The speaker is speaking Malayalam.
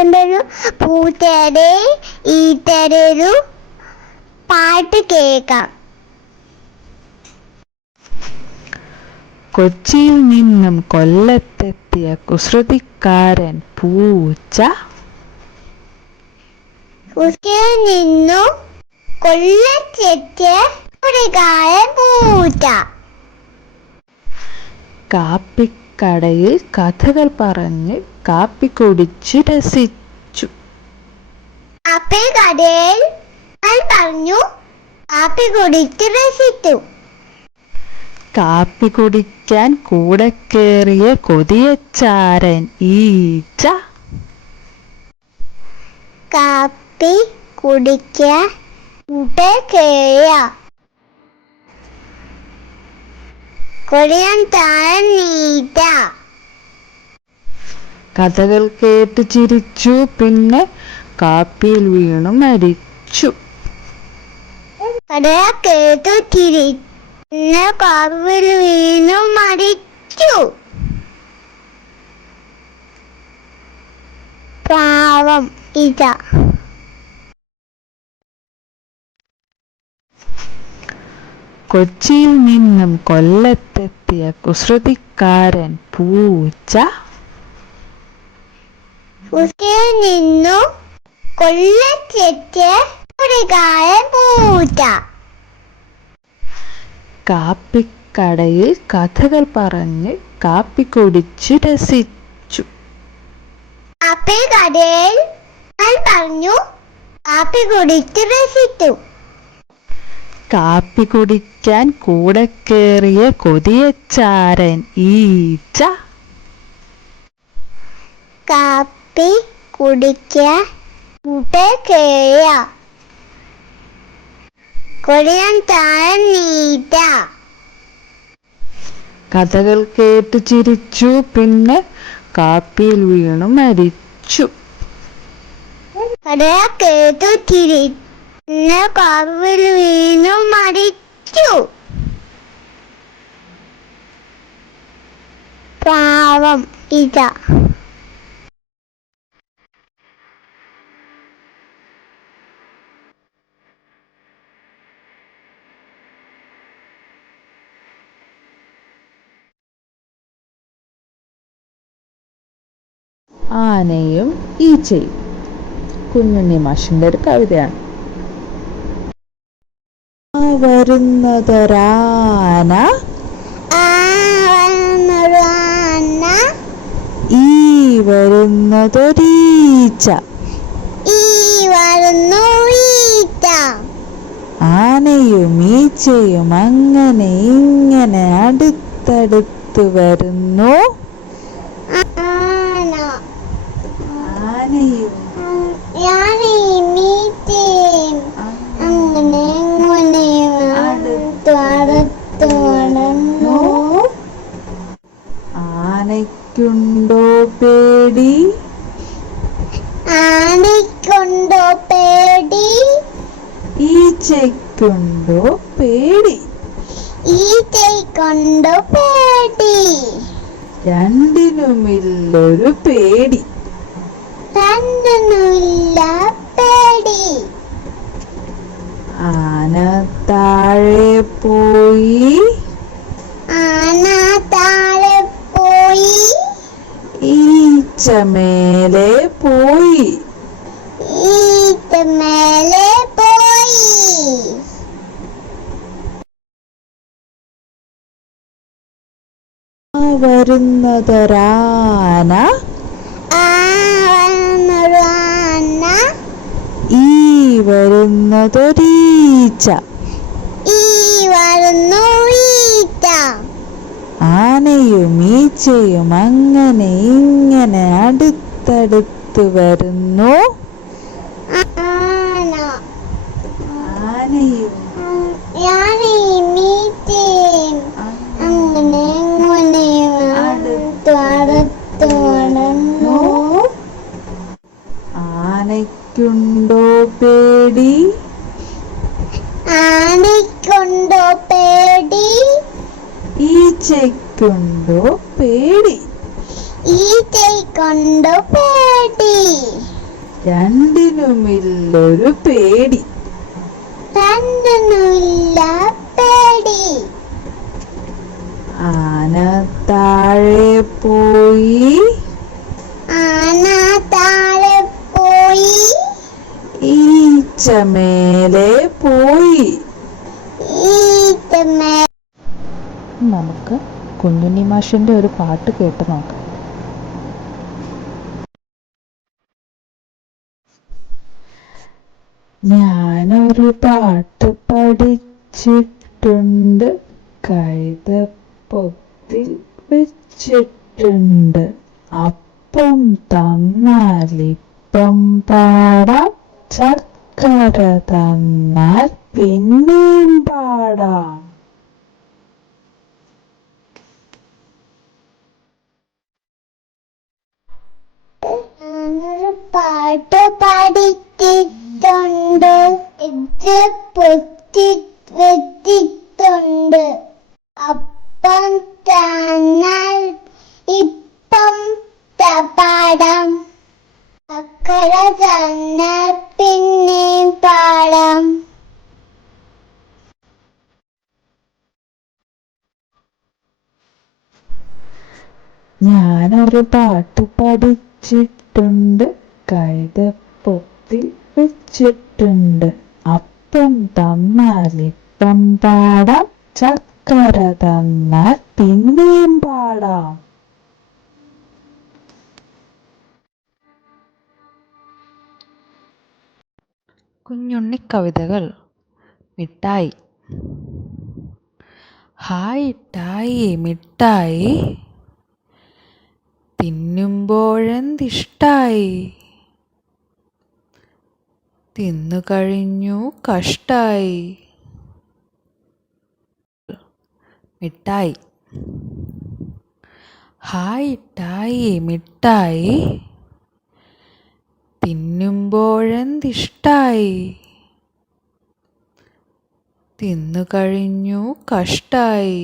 ഒരു പൂച്ചയുടെ ഈറ്റയുടെ ഒരു പാട്ട് കേൾക്കാം. കൊച്ചിയിൽ നിന്നും കൊല്ലത്തെത്തിയ കുസൃതിക്കാരൻ പൂച്ച. കൊച്ചിയിൽ നിന്നും കൊല്ലത്തെത്തിയ കുസൃതിക്കാരൻ പൂച്ച. കാപ്പിക്കടയിൽ കഥകൾ പറഞ്ഞ് കാപ്പി കുടിച്ച് രസിച്ചു. കാപ്പിക്കടയിൽ പറഞ്ഞു കാപ്പി കുടിച്ച് രസിച്ചു. കാപ്പി കുടിക്കാൻ കൂടെ കേറിയ കൊതിയച്ചാരൻ ഈച്ച. കാപ്പി കുടിക്കാൻ കൂടെ കേറിയ കൊതിയച്ചാരൻ ഈച്ച. കഥകൾ കേട്ട് ചിരിച്ചു, പിന്നെ കാപ്പിയിൽ വീണു മരിച്ചു. കഥ കേട്ടു ചിരിച്ച് കാപ്പിയിൽ വീണു മരിച്ചു. പാവം ഈച്ച. കൊച്ചിയിൽ നിന്നും കൊല്ലത്തെത്തിയ കുസൃതിക്കാരൻ പൂച്ച. കൊച്ചിയിൽ നിന്നും കൊല്ലത്തെത്തിയ കുസൃതിക്കാരൻ പൂച്ച. കാപ്പിക്കടയിൽ കഥകൾ പറഞ്ഞ് കാപ്പി കുടിച്ച് രസിച്ചു. കാപ്പിക്കടയിൽ പറഞ്ഞു കാപ്പി കുടിച്ച് രസിച്ചു. കാപ്പി കുടിക്കാൻ കൂടെ കേറിയ കൊതിയച്ചാരൻ ഈച്ച. കാപ്പി കുടിക്കാൻ കൂടെ കേറിയ കൊതിയച്ചാരൻ ഈച്ച. കഥകൾ കേട്ട് ചിരിച്ചു, പിന്നെ കാപ്പിയിൽ വീണു മരിച്ചു. കഥ കേട്ടു ചിരിച്ച് കാപ്പിയിൽ വീണു മരിച്ചു. പാവം ഈച്ച. ആനയും ഈച്ചയും. കുഞ്ഞുണ്ണി മാഷിന്റെ ഒരു കവിതയാണ്. വരുന്നതൊരാന, ഈ വരുന്നതൊരീച്ച. ആനയും ഈച്ചയും അങ്ങനെ ഇങ്ങനെ അടുത്തടുത്ത് വരുന്നു. ആനയും ആനയ്ക്കുണ്ടോ പേടി? ആനയ്ക്കുണ്ടോ പേടി? ഈച്ചയ്ക്കുണ്ടോ പേടി? ഈച്ചയ്ക്കുണ്ടോ പേടി? രണ്ടിനുമില്ലൊരു പേടി. രണ്ടിനുമില്ല പേടി. ആന താഴെ പോയി, ആന താഴെ പോയി. ഈച്ച മേലെ പോയി. ഈച്ച മേലെ പോയി. വരുന്നതൊരാന, ഈ വരുന്നതൊരീച്ച. ആനയും ഈച്ചയും അങ്ങനെ ഇങ്ങനെ അടുത്തടുത്ത് വരുന്നു. ആനയും ആനയ്ക്കുണ്ടോ പേടി? ആനയ്ക്കുണ്ടോ പേടി? ഈച്ചയ്ക്കുണ്ടോ പേടി? ഈച്ചയെ കൊണ്ടു പേടി. രണ്ടിനുമില്ലൊരു പേടി. രണ്ടിനുമില്ല പേടി. ആന താഴെ പോയി. ആന താഴെ പോയി. ഈച്ച മേലെ പോയി. ഈച്ച നമുക്ക് കുഞ്ഞുണ്ണി മാഷിന്റെ ഒരു പാട്ട് കേട്ട് നോക്കാം. ഞാനൊരു പാട്ട് പഠിച്ചിട്ടുണ്ട്, കൈതപ്പൊത്തിൽ വെച്ചിട്ടുണ്ട്. അപ്പം തന്നാലിപ്പം പാടാം, ചക്കര തന്നാൽ പിന്നെയും പാടാം. ഞാനൊരു പാട്ട് പഠിച്ചിട്ടുണ്ട്, ഇത് പൊത്തി വെച്ചിട്ടുണ്ട്. അപ്പം തന്നാൽ ഇപ്പം പാടാം, ചക്കര തന്നാൽ പിന്നെയും പാടാം. ഞാനൊരു പാട്ട് പഠിച്ചിട്ടുണ്ട്, കൈതപ്പൊത്തിൽ വെച്ചിട്ടുണ്ട്. അപ്പം തന്നാലിപ്പം പാടാം, ചക്കര തന്നാൽ പിന്നെയും പാടാം. കുഞ്ഞുണ്ണി കവിതകൾ. മിഠായി. ഹായ് ട്ടായി മിഠായി, തിന്നുമ്പോഴെന്തിഷ്ടായി. തിന്നു കഴിഞ്ഞു കഷ്ടായി. മിഠായി. ഹായ് ട്ടായി മിഠായി, തിന്നുമ്പോഴെന്തിഷ്ടായി. തിന്നു കഴിഞ്ഞു കഷ്ടായി.